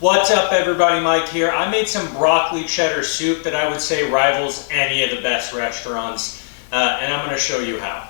What's up everybody, Mike here. I made some broccoli cheddar soup that I would say rivals any of the best restaurants, and I'm going to show you how.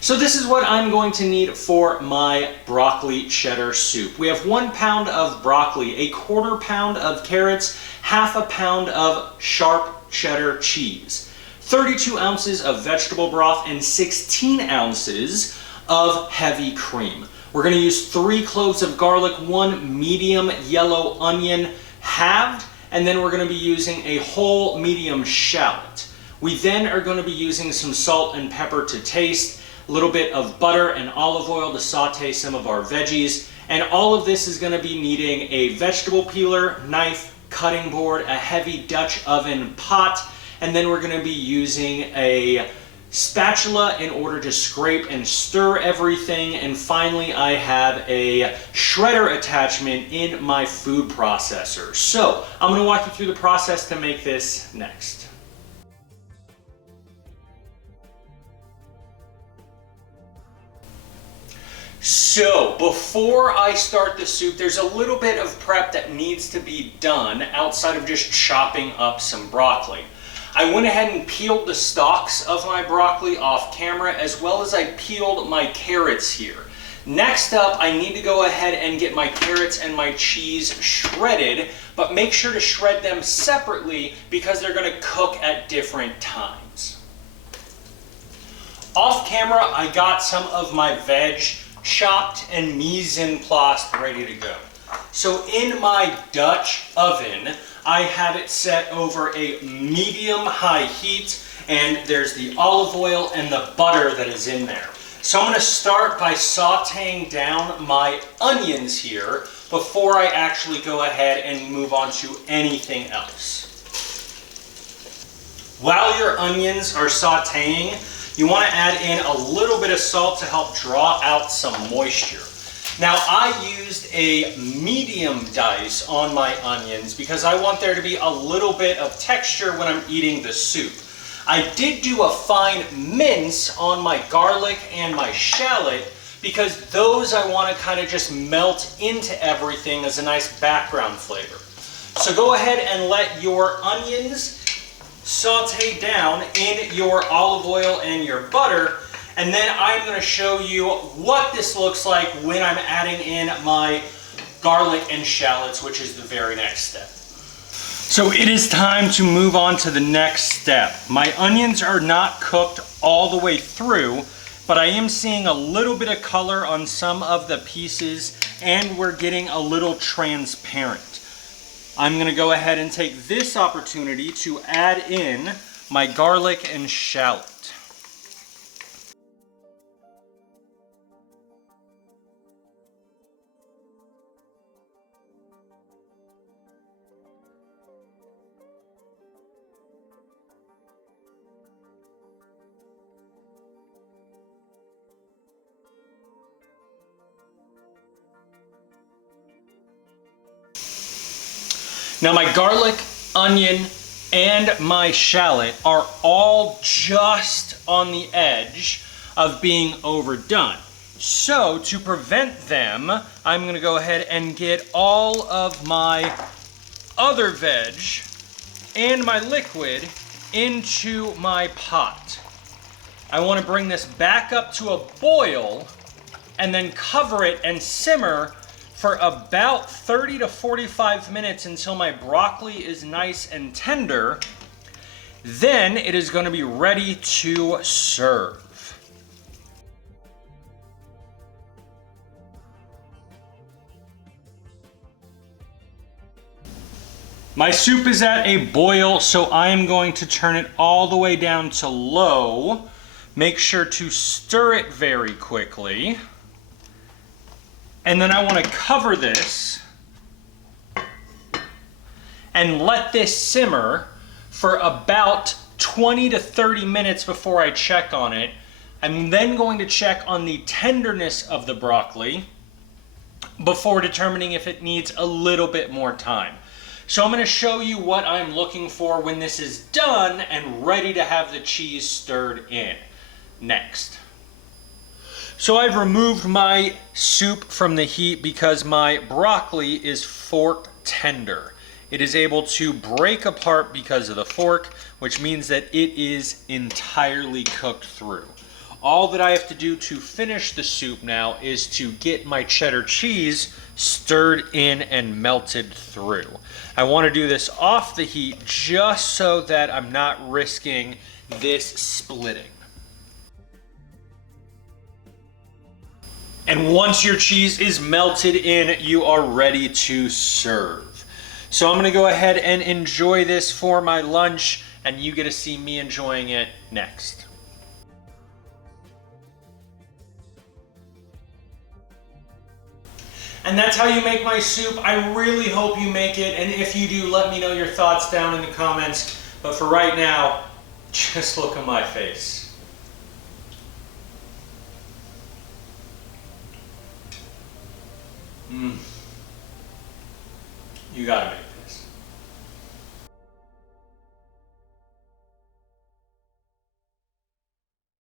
So this is what I'm going to need for my broccoli cheddar soup. We have 1 pound of broccoli, 1/4 pound of carrots, 1/2 pound of sharp cheddar cheese, 32 ounces of vegetable broth, and 16 ounces of heavy cream. We're going to use 3 cloves of garlic, 1 medium yellow onion halved, and then we're going to be using a whole medium shallot. We then are going to be using some salt and pepper to taste, a little bit of butter and olive oil to saute some of our veggies, and all of this is going to be needing a vegetable peeler, knife, cutting board, a heavy Dutch oven pot, and then we're going to be using a spatula in order to scrape and stir everything. And finally, I have a shredder attachment in my food processor. So I'm going to walk you through the process to make this next. So before I start the soup, there's a little bit of prep that needs to be done outside of just chopping up some broccoli. I went ahead and peeled the stalks of my broccoli off camera, as well as I peeled my carrots here. Next up, I need to go ahead and get my carrots and my cheese shredded, but make sure to shred them separately because they're going to cook at different times. Off camera, I got some of my veg chopped and mise en place ready to go. So in my Dutch oven, I have it set over a medium-high heat, and there's the olive oil and the butter that is in there. So I'm going to start by sauteing down my onions here before I actually go ahead and move on to anything else. While your onions are sauteing, you want to add in a little bit of salt to help draw out some moisture. Now, I used a medium dice on my onions because I want there to be a little bit of texture when I'm eating the soup. I did do a fine mince on my garlic and my shallot because those I want to kind of just melt into everything as a nice background flavor. So go ahead and let your onions saute down in your olive oil and your butter. And then I'm going to show you what this looks like when I'm adding in my garlic and shallots, which is the very next step. So it is time to move on to the next step. My onions are not cooked all the way through, but I am seeing a little bit of color on some of the pieces, and we're getting a little transparent. I'm going to go ahead and take this opportunity to add in my garlic and shallot. Now my garlic, onion, and my shallot are all just on the edge of being overdone. So to prevent them, I'm going to go ahead and get all of my other veg and my liquid into my pot. I want to bring this back up to a boil and then cover it and simmer for about 30 to 45 minutes until my broccoli is nice and tender. Then it is going to be ready to serve. My soup is at a boil, so I am going to turn it all the way down to low. Make sure to stir it very quickly. And then I want to cover this and let this simmer for about 20 to 30 minutes before I check on it. I'm then going to check on the tenderness of the broccoli before determining if it needs a little bit more time. So I'm going to show you what I'm looking for when this is done and ready to have the cheese stirred in next. So I've removed my soup from the heat because my broccoli is fork tender. It is able to break apart because of the fork, which means that it is entirely cooked through. All that I have to do to finish the soup now is to get my cheddar cheese stirred in and melted through. I want to do this off the heat just so that I'm not risking this splitting. And once your cheese is melted in, you are ready to serve. So I'm gonna go ahead and enjoy this for my lunch, and you get to see me enjoying it next. And that's how you make my soup. I really hope you make it, and if you do, let me know your thoughts down in the comments. But for right now, just look at my face. You gotta make it.